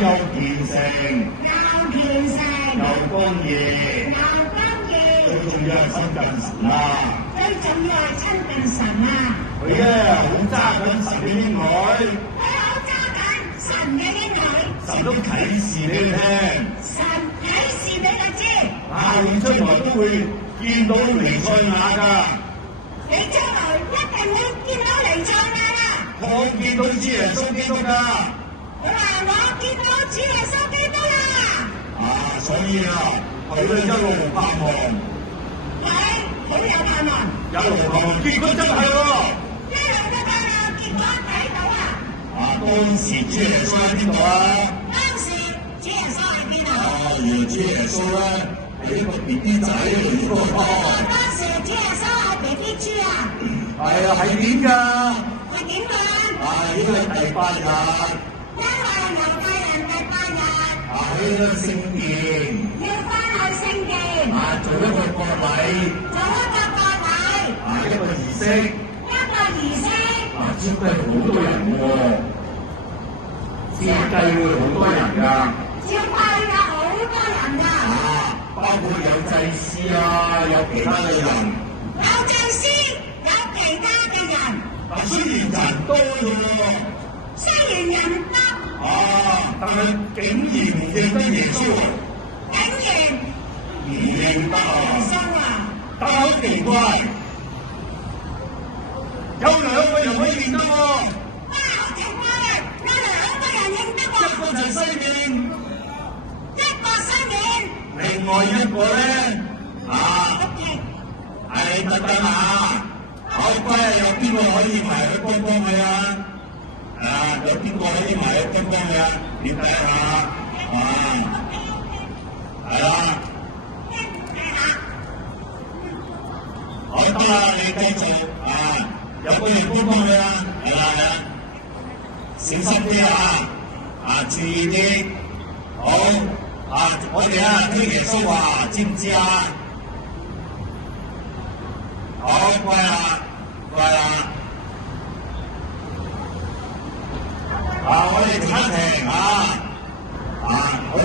又虔誠，又公義，最重要係親近神啊！佢咧好揸緊神嘅應許，神都啟示你聽。你將來都會見到彌賽亞㗎。我見到主耶穌基督㗎。所以啊，佢咧一路盼望，結果真係喎。當時主耶穌喺邊度啊？原來主耶穌咧係一個 BB 仔嚟㗎喎。係啊，係點㗎？應該係第8日。喺個聖殿。做一個割禮。一個儀式。招計好多人喎。招計會好多人㗎。包括有祭司啊，有其他嘅人。雖然人多喎。但係竟然唔認得耶穌。唔認得啊！但係好奇怪，有2個人可以認得喎。一個就係西面，另外一個咧係特登啊！好乖啊！有邊個可以埋去幫佢啊？有邊個可以埋去幫佢啊？你睇下係啦。好得啦，你繼續有個人幫佢啊，係啦，小心啲注意啲，好我哋聽耶穌話，知唔知啊？好乖啊！